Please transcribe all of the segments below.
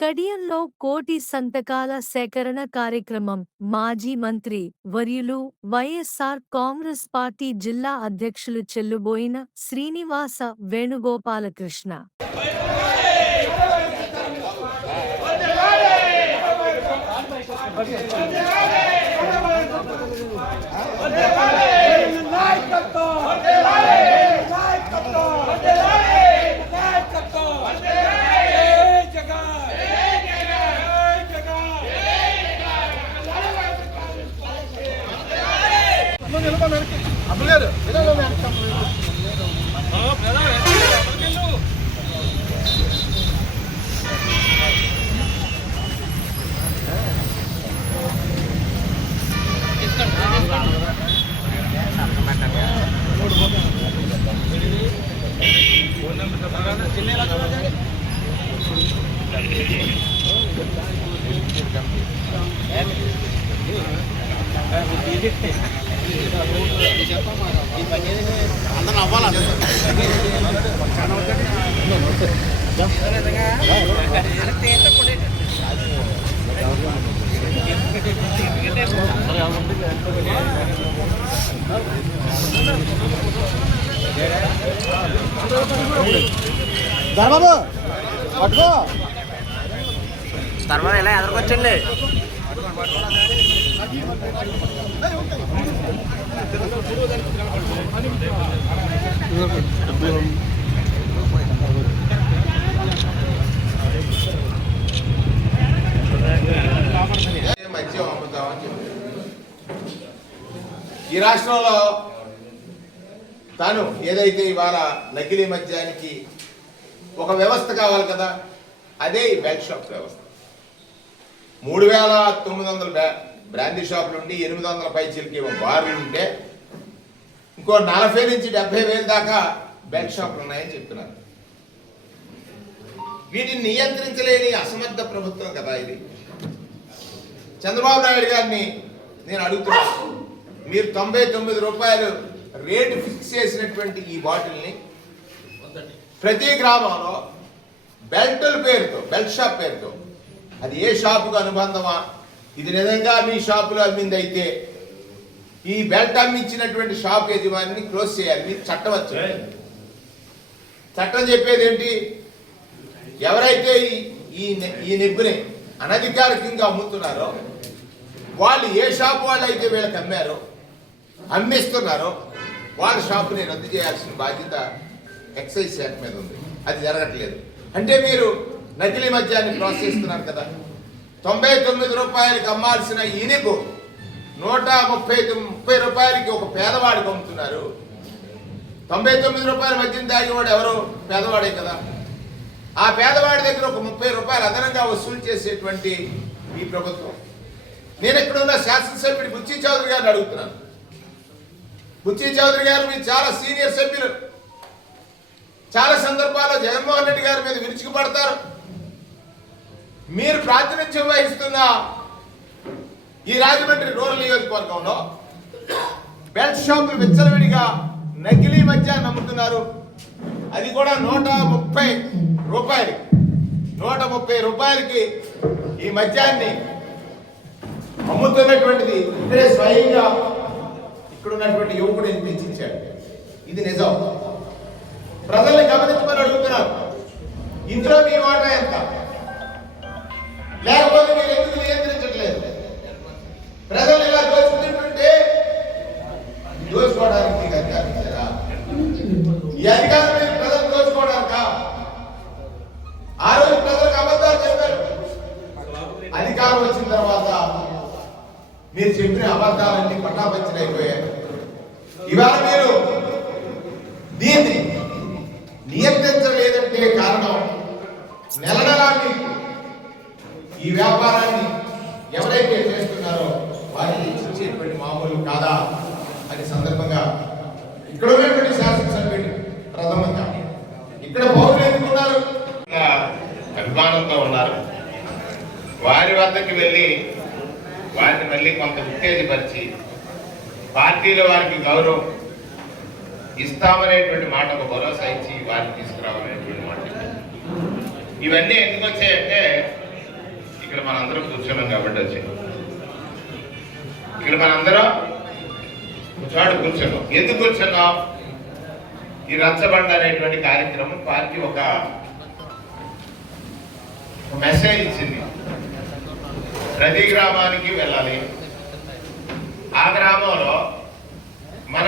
కడియంలో కోటి సంతకాల సేకరణ కార్యక్రమం మాజీ మంత్రి వర్యులు వైఎస్ఆర్ కాంగ్రెస్ పార్టీ జిల్లా అధ్యక్షులు చెల్లుబోయిన శ్రీనివాస వేణుగోపాలకృష్ణ. பிள்ளையாரு என்ன மேம் ధర్మబాబు పట్టుకో. తర్వాత ఇలా ఎదరికొచ్చండి? ఈ రాష్ట్రంలో తాను ఏదైతే ఇవాళ నకిలీ మద్యానికి ఒక వ్యవస్థ కావాలి కదా అదే ఈ బెల్ట్ షాప్ వ్యవస్థ. మూడు వేల తొమ్మిది వందల బ్రాందీ షాపులు ఉండి ఎనిమిది వందల పైచీలకి బార్లు ఉంటే ఇంకో నలభై నుంచి డెబ్బై వేలు దాకా బ్యాగ్ షాపులు ఉన్నాయని చెప్తున్నారు. వీటిని నియంత్రించలేని అసమర్థ ప్రభుత్వం కదా ఇది. చంద్రబాబు నాయుడు గారిని నేను అడుగుతున్నాను మీరు తొంభై తొమ్మిది రూపాయలు రేటు ఫిక్స్ చేసినటువంటి ఈ బాటిల్ని ప్రతి గ్రామంలో బెల్టుల పేరుతో బెల్ట్ షాప్ పేరుతో. అది ఏ షాపుకు అనుబంధమా? ఇది నిజంగా మీ షాపులో అమ్మింది అయితే ఈ బెల్ట్ అమ్మించినటువంటి షాప్ యజమానిని క్లోజ్ చేయాలి. మీరు చట్టం వచ్చింది చట్టం చెప్పేది ఏంటి ఎవరైతే ఈ- ఈ నిబ్బుని అనధికారికంగా అమ్ముతున్నారో వాళ్ళు ఏ షాప్ వాళ్ళు అయితే వీళ్ళకి అమ్మారో అమ్మిస్తున్నారో వాళ్ళ షాపుని రద్దు చేయాల్సిన బాధ్యత ఎక్సైజ్ శాఖ మీద ఉంది. అది జరగట్లేదు. అంటే మీరు నకిలీ మద్యాన్ని ప్రోత్సహిస్తున్నారు కదా. తొంభై తొమ్మిది రూపాయలకి అమ్మాల్సిన ఇనుకు నూట ముప్పై ముప్పై రూపాయలకి ఒక పేదవాడికి అమ్ముతున్నారు. తొంభై తొమ్మిది రూపాయల మద్యం తాగేవాడు ఎవరు? పేదవాడే కదా. ఆ పేదవాడి దగ్గర ఒక ముప్పై రూపాయలు అదనంగా వసూలు చేసేటువంటి ఈ ప్రభుత్వం. నేను ఇక్కడ ఉన్న శాసనసభ్యుడి బుచ్చి చౌదరి గారిని అడుగుతున్నాను. బుచ్చి చౌదరి గారు మీరు చాలా సీనియర్ సభ్యులు. చాలా సందర్భాల్లో జగన్మోహన్ రెడ్డి గారి మీద విరుచుకుపడతారు. మీరు ప్రాతినిధ్యం వహిస్తున్న ఈ రాజమండ్రి రూరల్ నియోజకవర్గంలో బెల్ట్ షాపులు విచ్చలవిడిగా నకిలీ మద్యాన్ని అమ్ముతున్నారు అది కూడా నూట ముప్పై రూపాయలు. నూట ముప్పై రూపాయలకి ఈ మద్యాన్ని అమ్ముతున్నటువంటిది ఇక్కడే స్వయంగా ఇక్కడ ఉన్నటువంటి యువకుడు ఇది ఇది నిజం. ప్రజల్ని గమనించమని అడుగుతున్నారు ఇందులో మీ వాటా ఎంత? లేకపోతే మీరు ఎందుకు నియంత్రించట్లేదు? ప్రజలు ఇలా దోచుకుంటుంటే దోచుకోవడానికి మీకు అధికారం ఇచ్చారా ఈ అధికారం మీరు ప్రజలు దోచుకోవడానికా ఆ రోజు ప్రజలకు అబద్ధాలు చెప్పారు అధికారం వచ్చిన తర్వాత మీరు చెప్పిన అబద్ధాలన్నీ పట్టాపంచలైపోయాయి ఇవాళ మీరు దీన్ని నియంత్రించలేదంటే కారణం నెల నెలా మీకు ఈ వ్యాపారాన్ని ఎవరైతే చేస్తున్నారో వారిని ఇచ్చేటువంటి మామూలు కాదా అనే సందర్భంగా ఇక్కడ ఉన్నటువంటి శాసనసభ్యుడు ప్రథమంగా ఇక్కడ పౌరులు ఎందుకున్నారు అభిమానంతో ఉన్నారు వారి వద్దకు వెళ్ళి వారిని మళ్ళీ కొంత ఉత్తేజపరిచి పార్టీలో వారికి గౌరవం ఇస్తామనేటువంటి మాట ఒక భరోసా ఇచ్చి వారిని తీసుకురావాలనేటువంటి మాట. ఇవన్నీ ఎందుకు వచ్చాయంటే ఇక్కడ మనందరం కూర్చున్నాం కాబట్టి వచ్చాయి. ఇక్కడ మనందరం ఒక కూర్చున్నాం. ఎందుకు కూర్చున్నాం? ఈ రచ్చబండ అనేటువంటి కార్యక్రమం పార్టీ ఒక ఒక మెసేజ్ ఇచ్చింది. ప్రతి గ్రామానికి వెళ్ళాలి. ఆ గ్రామంలో మన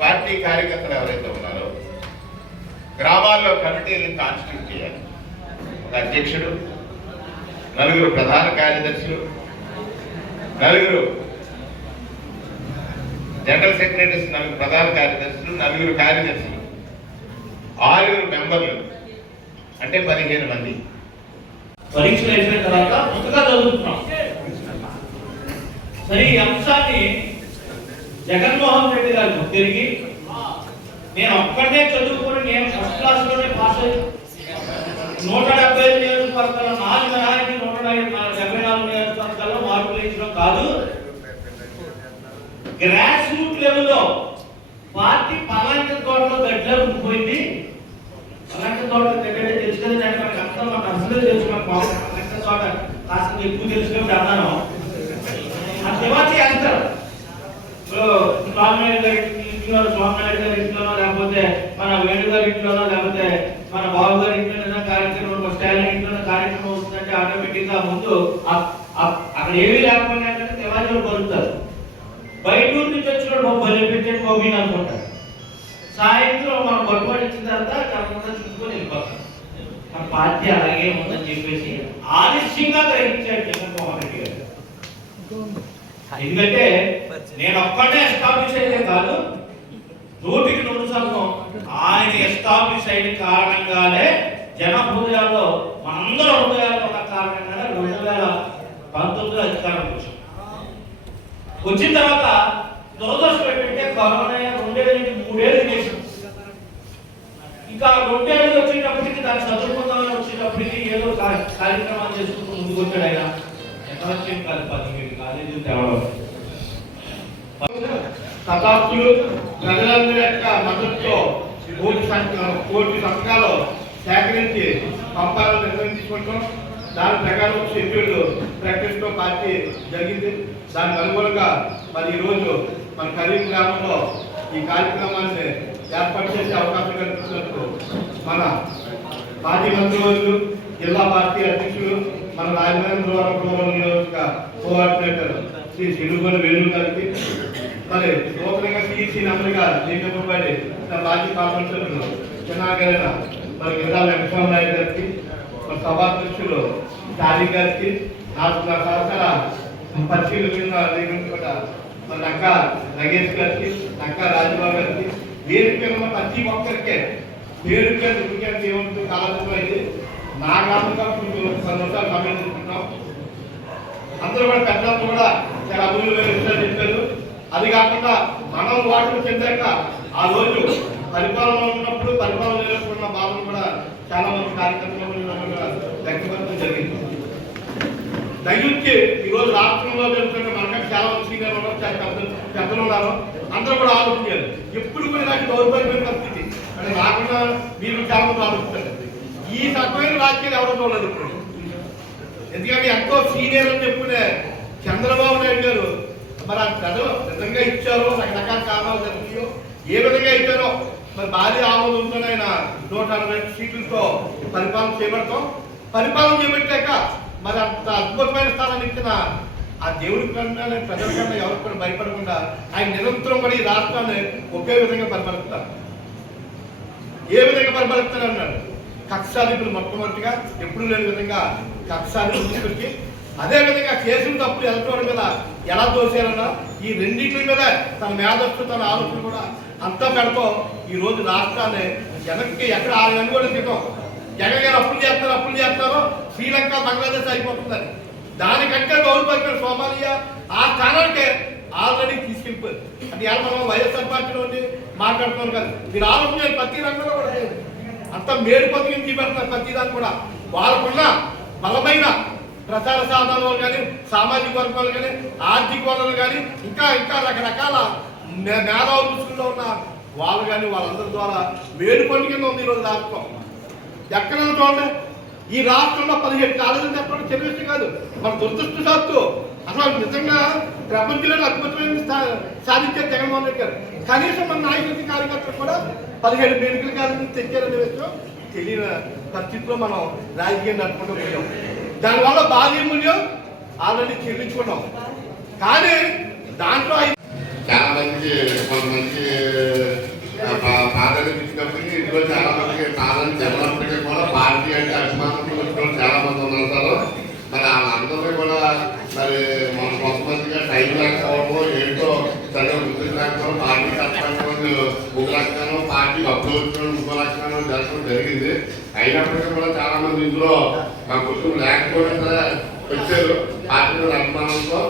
పార్టీ కార్యకర్తలు ఎవరైతే ఉన్నారో గ్రామాల్లో కమిటీలను కాన్స్టిట్యూట్ చేయాలి. ఒక అధ్యక్షుడు నలుగురు ప్రధాన కార్యదర్శులు నలుగురు జనరల్ సెక్రటరీస్ నలుగురు ప్రధాన కార్యదర్శులు నలుగురు కార్యదర్శులు ఆరుగురు మెంబర్లు అంటే పదిహేను మంది. పరీక్షలు అయిపోయిన తర్వాత పుస్తకాలు చదువుతున్నాం. సరే ఈ అంశాన్ని జగన్మోహన్ రెడ్డి గారు తిరిగి నేను ఒక్కడే చదువుకొని నేను ఫస్ట్ క్లాస్లోనే పాస్ అయ్యి నూట డెబ్బై ఐదు నియోజకవర్గాల్లో నాలుగు మినహాయించి నూట డెబ్బై నాలుగు నియోజకవర్గాల్లో మార్పులు ఇచ్చడం కాదు. గ్రాస్ రూట్ లెవెల్లో పార్టీ పలాంటి తోటలో గడ్డలో ఉండిపోయింది. పలాంటి తోటలో దగ్గర తెలుసు కదా దాన్ని మనకు అర్థం మనకు అసలు తెలుసు మనకు మామూలు అలాంటి తోట కాస్త ఎక్కువ తెలుసు కాబట్టి అన్నాను ఆ శివాజీ అంటారు ఇప్పుడు స్వామినాయుడు గారి ఇంట్లో స్వామినాయుడు గారి ఇంట్లోనో లేకపోతే మన వేణుగారి ఇంట్లోనో లేకపోతే మన బాబు గారి ఇంట్లోనో కార్యక్రమం స్టాలిన్ ఇంట్లోనో కార్యక్రమం వస్తుందంటే ఆటోమేటిక్గా ముందు అక్కడ ఏమీ లేకపోయినా కానీ శివాజీలో బయట నుంచి వచ్చిన బాబు బలి పెట్టే బాబు అనుకుంటారు సాయంత్రం మనం బట్టుబడి ఇచ్చిన తర్వాత కాకుండా చుట్టుకొని వెళ్ళిపోతాం. మన పార్టీ అలాగే ఉందని చెప్పేసి ఆలస్యంగా గ్రహించాడు జగన్మోహన్ రెడ్డి గారు. ఎందుకంటే నేను ఒక్కటే ఎస్టాబ్లిష్ అయితే కాదు. నూటికి నూరు శాతం ఆయన ఎస్టాబ్లిష్ అయిన కారణంగానే జన హృదయాల్లో మనందరం హృదయాల్లో ఉన్న కారణంగానే రెండు వేల పంతొమ్మిదిలో అధికారం వచ్చింది. వచ్చిన తర్వాత దురదృష్టం ఏంటంటే కరోనా రెండేళ్ళ నుంచి మూడేళ్ళు చేసాం ఇంకా రెండేళ్ళు వచ్చేటప్పటికి దాన్ని చదువుకుందామని వచ్చేటప్పటికి ఏదో కార్యక్రమాలు చేసుకుంటూ ముందుకు వచ్చాడు ఆయన. ఎంత వచ్చేది కాదు పదిహేడు కాలేజీలు తేవడం. శతాబ్దులు ప్రజలందరి యొక్క మద్దతుతో కోటి సంఖ్య కోటి సంఘాలు సేకరించి పంపాలను నిర్ణయించుకుంటాం. దాని ప్రకారం షెడ్యూల్ ప్రకటించడం పార్టీ జరిగింది. దానికి అనుగుణంగా మరి ఈరోజు మన కరీం గ్రామంలో ఈ కార్యక్రమాన్ని ఏర్పాటు చేసే అవకాశం కల్పించినట్టు మన మాజీ మంత్రివర్యులు జిల్లా పార్టీ అధ్యక్షులు మన రాజమహేంద్రవరం నియోజక కోఆర్డినేటర్ శ్రీ సిడుగోని వేణు గారికి మరి నూతనంగా సిఇసి నంబర్గా నియమింపబడి నా మాజీ పార్లమెంటు చిన్నాగరైన మరి గిరిజా వెంకటరామరాయ గారికి మరి సభాధ్యక్షులు షాలి గారికి నాకు నా సహచర పరిశీలన నియమించబడ్డ మరి నక్క నగేష్ గారికి నక్క రాజబాబు గారికి వేదిక మీద ఉన్న ప్రతి ఒక్కరికే పేరు పేరు ఎందుకంటే ఏముంటుంది కాలంలో నా గ్రామంగా కొంచెం సంవత్సరాలు సమయం తీసుకుంటాం అందరూ కూడా పెద్దలు కూడా చాలా అభివృద్ధి చెప్పారు. అది కాకుండా మనం వాటిని చెందాక ఆ రోజు పరిపాలన ఉన్నప్పుడు పరిపాలన లేనప్పుడు బాధలు కూడా చాలా మంది కార్యకర్తలు వ్యక్తపరచడం జరిగింది. దయచేసి ఈ రోజు రాష్ట్రంలో జరుగుతున్న మనకంటే చాలా మంది సీనియర్ ఉన్నారు చాలా పెద్దలు ఉన్నారు. అందరూ కూడా ఆలోచించారు. ఎప్పుడు కూడా ఇలాంటి దౌర్భాగ్యమైన పరిస్థితి. అంటే రాకుండా మీరు చాలా మంది ఆలోచిస్తారు ఈ రకమైన రాజకీయాలు ఎవరో చూడలేదు ఇప్పుడు. ఎందుకంటే ఎంతో సీనియర్ అని చెప్పుకునే చంద్రబాబు నాయుడు గారు మరి ఆ ప్రజలు నిజంగా ఇచ్చారో రకరకాల కారణాలు జరిగినాయో ఏ విధంగా ఇచ్చారో మరి భారీ ఆమోదంతో ఆయన నూట అరవై సీట్లతో పరిపాలన చేపడతాం. పరిపాలన చేపట్టాక మరి అంత అద్భుతమైన స్థానాన్ని ఇచ్చిన ఆ దేవుడి కన్నా ప్రజల కన్నా ఎవరికి కూడా భయపడకుండా ఆయన నిరంతరం కూడా ఈ రాష్ట్రాన్ని ఒకే విధంగా పరిపాలిస్తారు. ఏ విధంగా పరిపాలిస్తారు అన్నాడు? కక్షాధిపులు మొట్టమొదటిగా ఎప్పుడు లేని విధంగా కక్షాధికులు తీసుకొచ్చి అదేవిధంగా చేసిన తప్పులు ఎలక్ట్రానిక్ మీద ఎలా దోసేయాలన్నా ఈ రెండింటి మీద తన మేధస్సు తన ఆలోచన కూడా అంతా పెడతాం. ఈ రోజు రాష్ట్రాన్ని వెనక్కి ఎక్కడ ఆరు నెలలు కూడా క్రితం జగన్ గారు అప్పులు చేస్తారు అప్పులు చేస్తారో శ్రీలంక బంగ్లాదేశ్ అయిపోతుందని. దానికంటే గౌరవ సోమాలియా ఆ స్థానానికి ఆల్రెడీ తీసుకెళ్ళిపోయింది. అది ఎలా మనం వైఎస్ఆర్ పార్టీలో ఉండి మాట్లాడుతున్నాం కదా. మీరు ఆలోచన ప్రతి రంగంలో కూడా అంత మేలు పొందించి పెడతారు ప్రతి దాన్ని కూడా. వాళ్ళకున్న బలమైన ప్రచార సాధనాలు కానీ సామాజిక వర్గాలు కానీ ఆర్థిక వనరులు కానీ ఇంకా ఇంకా రకరకాల మే- దృష్టిలో ఉన్న వాళ్ళు కానీ వాళ్ళందరి ద్వారా వేడు పని కింద ఉంది ఈరోజు రాష్ట్రం. ఎక్కడైనా చూడండి ఈ రాష్ట్రంలో పదిహేడు కాలేజీలు చెప్పడం చిన్న కాదు. మన దురదృష్టశాత్తు అసలు నిజంగా ప్రపంచంలో అద్భుతమైన స్థా- సాధించారు జగన్మోహన్ రెడ్డి గారు. కనీసం మన నాయకులకి కార్యకర్తలు కూడా పదిహేడు మెడికల్ కాలేజీలు తెచ్చారనే విషయం తెలియని పరిస్థితిలో మనం రాజకీయం నడుపుకుంటూ పోయాం. దానివల్ల భారీ మూల్యం ఆల్రెడీ చెల్లించుకున్నాం. కానీ దాంట్లో చాలా మంచి కొంతమంది ఆ, ప్రాధాన్యత ఇచ్చినప్పటికీ ఇంట్లో చాలా మందికి ప్రాధాన్యత చెప్పినప్పటికీ కూడా పార్టీ అంటే అభిమానులు చాలా మంది ఉన్నారు మరి వాళ్ళందరినీ కూడా మరి మన కొంతమందిగా టైం లేకపోవడము ఏంటో సరిగ్గా గుర్తింపు లేకపోవడం పార్టీ కష్టపడడం ఒక లక్షణం పార్టీ అప్పుడు వచ్చిన ఇంకో లక్షణం జరగడం జరిగింది. అయినప్పటికీ కూడా చాలా మంది ఇందులో మా కుటుంబం లేకపోవడం వచ్చారు. పార్టీ అభిమానంతో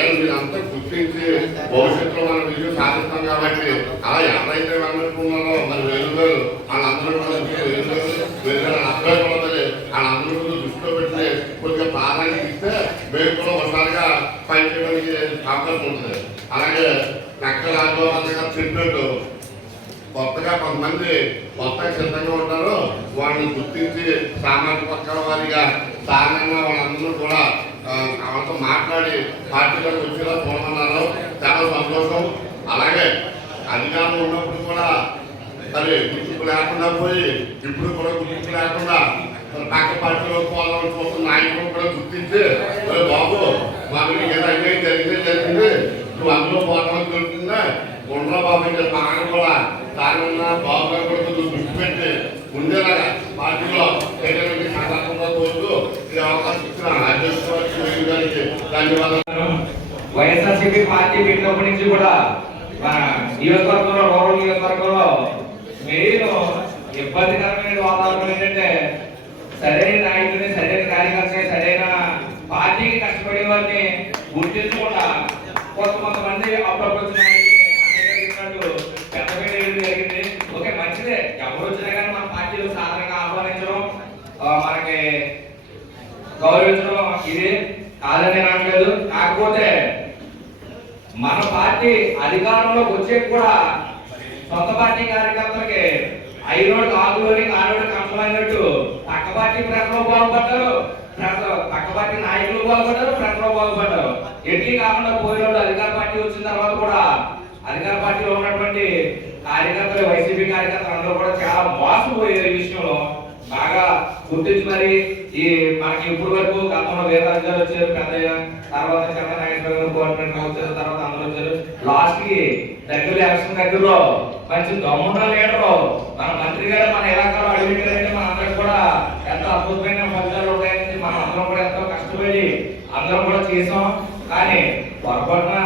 ఏం మీరంతా గుర్తించి భవిష్యత్తులో మనం విజయం సాధిస్తాం కాబట్టి అలా ఎవరైతే అనుకున్నారో మరి వేరు వేలు వాళ్ళందరూ కూడా వేలు వేలు వేలు అబ్బాయి కూడా వాళ్ళందరూ కూడా దృష్టిలో పెట్టి కొద్దిగా ప్రాధాన్యత ఇస్తే మేము కూడా ఒకసారిగా పనిచేయడానికి అవకాశం ఉంటుంది. అలాగే నక్క రాజగోపాల్ గారు చెప్పినట్టు కొత్తగా కొంతమంది కొత్తగా సిద్ధంగా ఉంటారు. వాళ్ళని గుర్తించి సామాజిక పక్కల వారిగా సాధారణంగా వాళ్ళందరూ కూడా వాళ్ళతో మాట్లాడి పార్టీలోకి వచ్చేలా చూడమన్నారు. చాలా సంతోషం. అలాగే అధికారంలో ఉన్నప్పుడు కూడా మరి గుర్తింపు లేకుండా పోయి ఇప్పుడు కూడా గుర్తింపు లేకుండా పక్క పార్టీలో పోవాలని చూస్తున్న నాయకులు కూడా గుర్తించి మరి బాబు మాకు నీకు ఏదో అన్యాయం జరిగితే జరిగింది. నువ్వు అందులో పోవడం జరుగుతుందా ఉండరా బాబు ఇంకా కూడా దానివల్ల బాబు గారు కూడా కొంచెం గుర్తుపెట్టి పెట్టి పార్టీలో చేయడానికి సందర్భంగా కోరుతూ ఈ అవకాశం ఇచ్చిన అధ్యక్షుడు గారికి ధన్యవాదాలు. వైఎస్ఆర్సీపీ పార్టీ పెట్టినప్పటి నుంచి కూడా మన నియోజకవర్గంలో రూరల్ నియోజకవర్గంలో మెయిన్ ఇబ్బందికరమైన వాతావరణం ఏంటంటే సరైన నాయకుడిని సరైన కార్యకర్తని సరైన పార్టీకి కష్టపడే వారిని గుర్తించకుండా కొంత కొంతమంది అప్పుడప్పుడు నాయకులు నాయకుడిని అన్నయ్య గారు చెప్పినట్టు పెద్దపేట వేయడం జరిగింది ఓకే మంచిదే ఎవరు వచ్చినా కానీ మన పార్టీలో సాధారణంగా ఆహ్వానించడం ఆ, మనకి గౌరవించడం ఇది కాదని నేను అనట్లేదు. కాకపోతే మన పార్టీ అధికారంలోకి వచ్చే కూడా సొంత పార్టీ కార్యకర్తలకి ఐనోడు కాకులోని కానోడు కంపమైనట్టు పక్క పార్టీ ప్రజలు బాగుపడ్డారు ప్రజలు పక్క పార్టీ నాయకులు బాగుపడ్డారు ప్రజలు బాగుపడ్డారు. ఎట్టి కాకుండా పోయిన అధికార పార్టీ వచ్చిన తర్వాత కూడా అధికార పార్టీలో ఉన్నటువంటి కార్యకర్తలు వైసీపీ కార్యకర్తలు అందరూ కూడా చాలా మోసపోయారు ఈ విషయంలో. బాగా గుర్తించి మరి ఈ మనకి ఇప్పుడు వరకు గతంలో వేరే వచ్చారు పెద్దయ్య తర్వాత చంద్రనాగేశ్వర గారు వచ్చారు తర్వాత అందరూ వచ్చారు. లాస్ట్కి దగ్గర ఎలక్షన్ దగ్గరలో మంచి దమ్మున్న లీడరు మన మంత్రి గారు మన ఇలాకాలో అడిగారంటే మన అందరికి కూడా ఎంతో అద్భుతమైన ఫలితాలు ఉంటాయని మనం అందరం కూడా ఎంతో కష్టపడి అందరం కూడా చేసాం కానీ పొరపాటున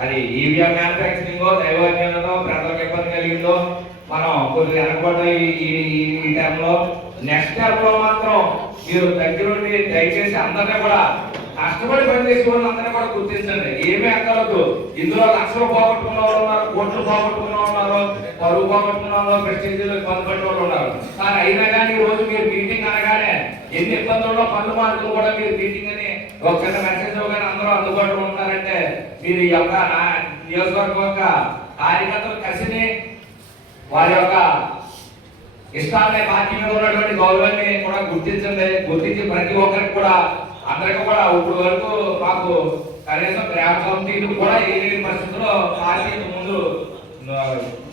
అది ఈవీఎం మ్యానుఫాక్చరింగ్ దైవాజ్ఞానంలో ప్రజలకు ఇబ్బంది కలిగిందో మనం కొద్దిగా వెనకబడ్డ ఈ ఈ- ఈ టైంలో. నెక్స్ట్ టైం లో మాత్రం మీరు దగ్గరుండి దయచేసి అందరినీ కూడా కష్టపడి పనిచేసే వాళ్ళు అందరినీ కూడా గుర్తించండి. ఏమీ అక్కర్లేదు. ఇందులో లక్షలు పోగొట్టుకున్న వాళ్ళు ఉన్నారు కోట్లు పోగొట్టుకున్న వాళ్ళు ఉన్నారు పరువు పోగొట్టుకున్న వాళ్ళు ప్రెస్టీజీలు ఇబ్బంది పడిన వాళ్ళు ఉన్నారు. కానీ అయినా కానీ ఈ రోజు మీరు మీటింగ్ అనగానే ఎన్ని ఇబ్బందుల్లో పనులు మార్పులు కూడా మీరు మీటింగ్ అని ఒక మెసేజ్ కానీ అందరూ అందుబాటులో ఉన్నారంటే మీరు ఈ యొక్క నియోజకవర్గం యొక్క కార్యకర్తల కసిని వారి యొక్క ఇష్టాన్ని పార్టీ మీద ఉన్నటువంటి గౌరవాన్ని కూడా గుర్తించండి గుర్తించి ప్రతి ఒక్కరికి కూడా అందరికి కూడా ఇప్పుడు వరకు మాకు కనీసం గ్రామ కమిటీలు కూడా ఏ పరిస్థితుల్లో పార్టీ ముందు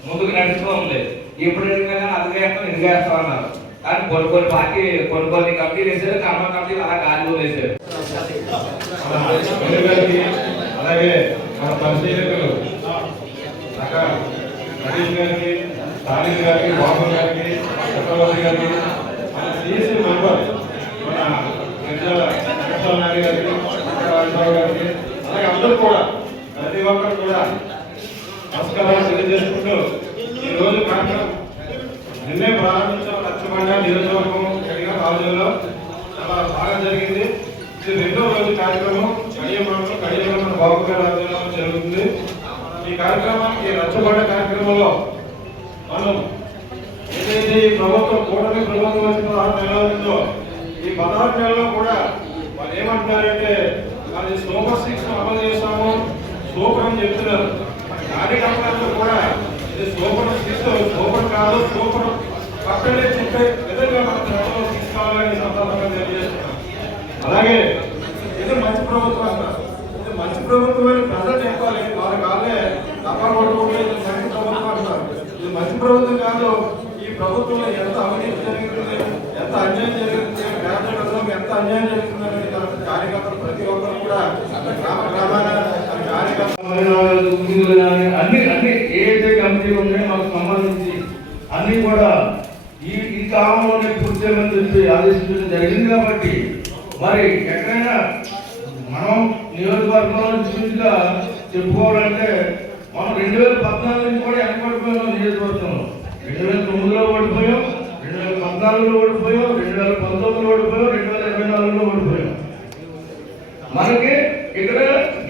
ముందుకు నడుస్తూ ఉంది. ఇప్పుడు ఏంటంటే అది చేస్తాం ఇది చేస్తాం అన్నారు. కానీ కొన్ని కొన్ని పార్టీ కొన్ని కొన్ని కమిటీలు వేసారు కర్మ కమిటీలు అలా గాలిలో వేసారు అలాగే మన పరిశీలకులు అక్కడ హరీష్ గారికి స్థానిక గారికి బాబు గారికి చక్రవర్తి గారికి మన సిఎస్సి మెంబర్ మన గిరిజల నాయుడు గారికి రాజరావు గారికి అలాగే అందరూ కూడా ప్రతి ఒక్కరు కూడా నమస్కారాలు తెలియజేసుకుంటూ ఈరోజు కార్యక్రమం నిన్నే ప్రారంభించిన లక్ష్యమండ నియోజకవర్గం కడిగా రాజులో చాలా బాగా జరిగింది. ఇది రెండో రోజు కార్యక్రమం. కడియమండలం కడియలో మన బాబు గారి ఆధ్వర్యంలో జరుగుతుంది. ఈ కార్యక్రమానికి రచ్చబండ కార్యక్రమంలో మనం ఏదైతే ఈ ప్రభుత్వం కూటమి ప్రభుత్వం వచ్చిన ఆరు నెలలతో ఈ పదహారు నెలలో కూడా వాళ్ళు ఏమంటున్నారంటే అది సూపర్ సిక్స్ అమలు చేస్తాము సూపర్ అని చెప్తున్నారు. మరి కూడా ఇది సూపర్ సిక్స్ సూపర్ కాదు సూపర్ పక్కనే చెప్పే విధంగా మనం చట్టంలో తీసుకోవాలి సందర్భంగా తెలియజేస్తున్నాం. అలాగే ఇది మంచి ప్రభుత్వం అన్నారు ఇది మంచి ప్రభుత్వం అని ప్రజలు చెప్పాలి వాళ్ళ కాలే డబ్బా కొట్టుకుంటే ఇది మంచి ప్రభుత్వం అంటారు ఇది మంచి ప్రభుత్వం కాదు ఈ ప్రభుత్వంలో ఎంత అవినీతి జరుగుతుంది ఎంత అన్యాయం జరుగుతుంది పేద ఎంత అన్యాయం జరుగుతుందని కార్యకర్తలు ప్రతి ఒక్కరు కూడా గ్రామ గ్రామాల అన్ని అన్ని ఏదైతే కమిటీలు ఉన్నాయో మాకు సంబంధించి అన్ని కూడా ఈ ఈ కాలంలోనే పూర్తి చేయమని చెప్పి ఆదేశించడం జరిగింది కాబట్టి మరి ఎక్కడైనా మనం నియోజకవర్గంలో చూసిగా చెప్పుకోవాలంటే రెండు వేల పద్నాలుగు నుంచి కూడా ఎక్కడిపోయాం నియోజకవర్గంలో. రెండు వేల తొమ్మిదిలో ఓడిపోయాం రెండు వేల పద్నాలుగులో ఓడిపోయాం రెండు వేల పంతొమ్మిదిలో ఓడిపోయాం రెండు వేల ఇరవై నాలుగులో ఓడిపోయాం. మనకి ఇక్కడ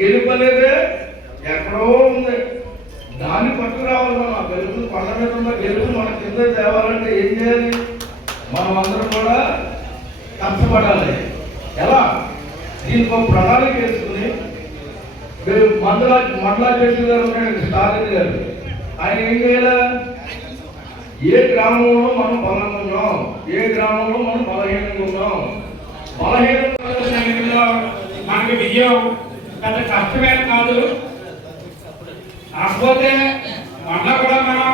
గెలుపు అనేది ఎక్కడో ఉంది. దాన్ని పట్టుకురావాలి మనం ఆ గెలుపు కొండ మీద ఉన్న గెలుపు మన కింద తేవాలంటే ఏం చేయాలి? మనం అందరం కూడా కష్టపడాలి. ఎలా? దీనికి ఒక ప్రణాళిక వేసుకుని మీరు మండల మండలాధ్యక్షులు గారు ఉన్నాడు స్టాలిన్ గారు. ఆయన ఏం చేయాలి? ఏ గ్రామంలో మనం బలంగా ఉన్నాం ఏ గ్రామంలో మనం బలహీనంగా ఉన్నాం? బలహీనంగా మనకి విజయం పెద్ద కష్టమే కాదు. కాకపోతే మొన్న కూడా మనం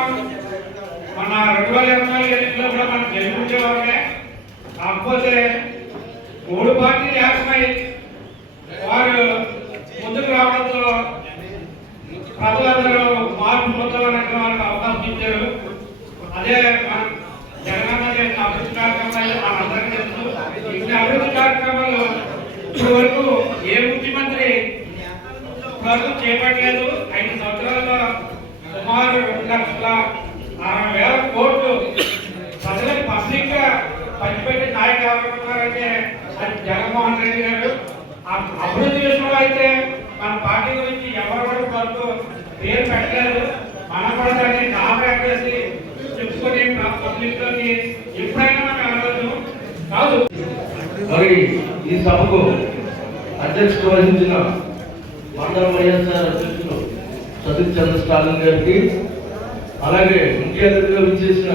మన రెండు వేల ఇరవై నాలుగు ఎన్నికల్లో కూడా మనం గెలిపించేవాళ్ళే కాకపోతే మూడు పార్టీలు ఏకమై వారు ముందుకు రావడంతో ప్రజలందరూ మార్పు పొందాలనే వాళ్ళకి అవకాశం ఇచ్చారు అదే మన జగనన్న చేసిన అభివృద్ధి కార్యక్రమాలు మనందరికీ తెలుసు ఇన్ని అభివృద్ధి కార్యక్రమాలు ఇప్పటి వరకు ఏ ముఖ్యమంత్రి వరకు చేపట్టలేదు ఐదు సంవత్సరాల్లో సుమారు రెండు లక్షల అరవై వేల కోట్లు ప్రజలకు పబ్లిక్గా పంచిపెట్టిన నాయకులు ఎవరున్నారంటే అది జగన్మోహన్ రెడ్డి గారు ఆ అభివృద్ధి విషయంలో అయితే మన పార్టీ గురించి ఎవరు వరకు పేరు పెట్టలేదు. మనం కూడా దాన్ని చెప్పుకొని పబ్లిక్లోకి ఎప్పుడైనా మనం వెళ్ళవచ్చు కాదు. మరి ఈ సభకు అధ్యక్షత వహించిన మండల వైఎస్ఆర్ అధ్యక్షులు సతీష్ చంద్ర స్టాలిన్ గారికి అలాగే ముఖ్య అతిథిగా విచ్చేసిన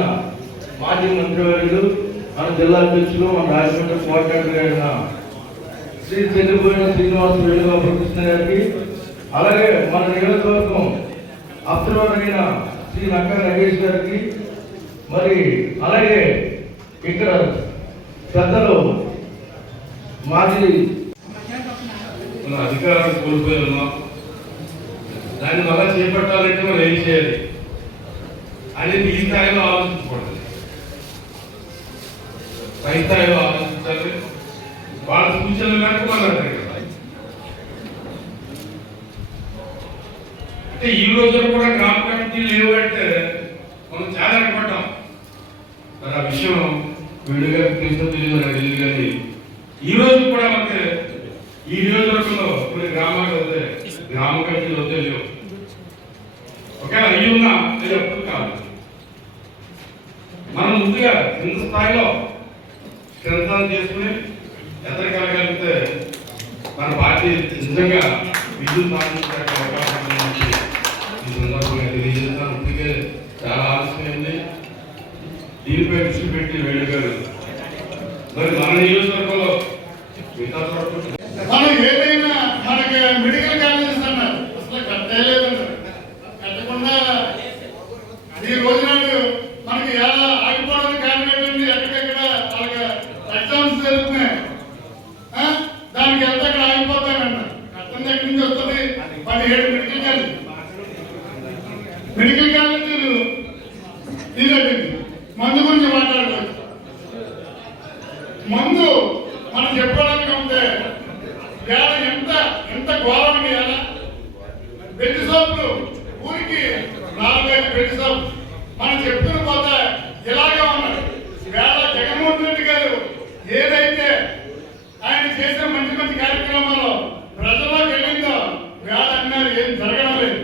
మాజీ మంత్రివర్యులు మన జిల్లా అధ్యక్షులు మన రాజమండ్రి కోఆర్డినేటర్ అయిన శ్రీ చెల్లిపోయిన శ్రీనివాస వేణుగోపాల కృష్ణ గారికి అలాగే మన నియోజకవర్గం అప్సరమైన శ్రీ నక్కా నగేష్ గారికి మరి అలాగే ఇక్కడ పెద్దలు మాజీ మన అధికారాన్ని కోల్పోయి ఉన్నాం దాన్ని మళ్ళా చేపట్టాలంటే మనం ఏం చేయాలి? అనేది ఈ స్థాయిలో ఆలోచించకూడదు పై స్థాయిలో ఆలోచించాలి. వాళ్ళ సూచనలు మేరకు మనం అంటే ఈ రోజున కూడా గ్రామ కమిటీలు లేవు మనం చాలా అనుకుంటాం. మరి ఆ విషయం వీడిగా తెలుసో తెలియదు నాకు తెలియదు కానీ ఈ రోజు కూడా మనకి ఈ నియోజకవర్గంలో కొన్ని గ్రామాలు వస్తే గ్రామ కమిటీలు వస్తే లేవు. ఒకవేళ అయ్యి ఉన్నా అది ఎప్పుడు కాదు. మనం ముందుగా ఇంత స్థాయిలో గ్రంథాలు చేసుకుని ఎదగలిగితే మన పార్టీ నిజంగా విద్యుత్ సాధించడానికి దీనిపై దృష్టి పెట్టి వెళ్ళగారు మరి మన నియోజకవర్గంలో మనం ఏదైనా మనకి మెడికల్ కాలేజెస్ అన్నారు. అసలు కట్టకుండా ఈ రోజు నాడు మనకి ఎలా ఆగిపోవడానికి కారణం ఎక్కడెక్కడ వాళ్ళకి ఎగ్జామ్స్ జరుగుతున్నాయి. ఆ? దానికి ఎంత అక్కడ ఆగిపోతానన్నారు కట్టం దగ్గర నుంచి వస్తుంది. పదిహేడు మెడికల్ కాలేజ్ మెడికల్ కాలేజీలు ఇదండి మందు గురించి మాట్లాడుకోవచ్చు మందు మనం చెప్పుకోవడానికి ఉంటే వేళ ఎంత ఎంత ఘోరం వేయాల బెడ్ సోపులు ఊరికి నాలుగైదు బెడ్ సోప్ మనం చెప్పుకుని పోతే ఇలాగే ఉన్నారు వేళ జగన్మోహన్ రెడ్డి గారు ఏదైతే ఆయన చేసిన మంచి మంచి కార్యక్రమాలు ప్రజల్లోకి వెళ్ళిందో వేళ అన్నారు ఏం జరగడం లేదు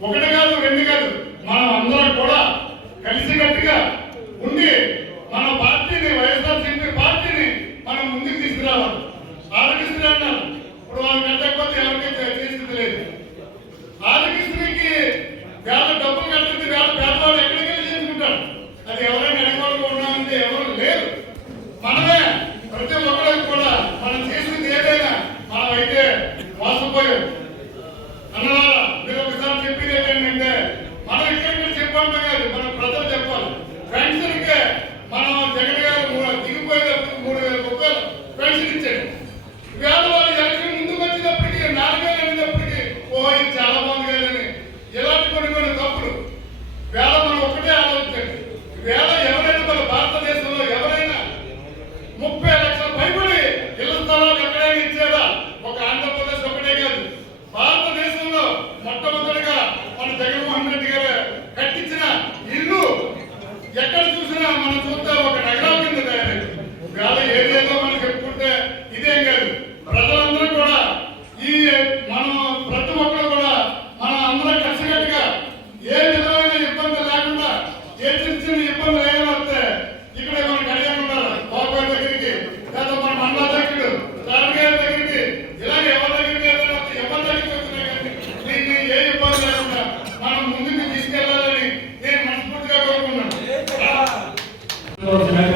ఒకటి కాదు రెండు కాదు మనం అందరం కూడా కలిసికట్టుగా ఉండి మన పార్టీని వైఎస్ఆర్సీపీ పార్టీని మనం ముందుకు తీసుకురావాలి ఆరోగ్యశ్రీ అన్నారు ఇప్పుడు వాళ్ళు కట్టకపోతే ఎవరికైతే చేసింది లేదు ఆరోగ్యశ్రీకి వేల డబ్బులు కట్టింది వేల పేదవాళ్ళు ఎక్కడికి వెళ్ళి చేసుకుంటారు అది ఎవరైనా అడిగోళ్ళు ఉన్నామంటే ఎవరు లేరు ఇచ్చాడు వేళ వాళ్ళు ఎలక్షన్ ముందుకు వచ్చినప్పటికీ నాలుగేళ్ళు వెళ్ళినప్పటికీ ఓ ఇది చాలా బాగుంది కదని ఇలాంటి కొన్ని కొన్ని తప్పులు వేళ మనం ఒకటే ఆలోచించండి వేళ ఎవరైనా మన భారతదేశంలో ఎవరైనా ముప్పై లక్షల పైబడి ఇళ్ళ స్థలాలు ఎక్కడైనా Thank you.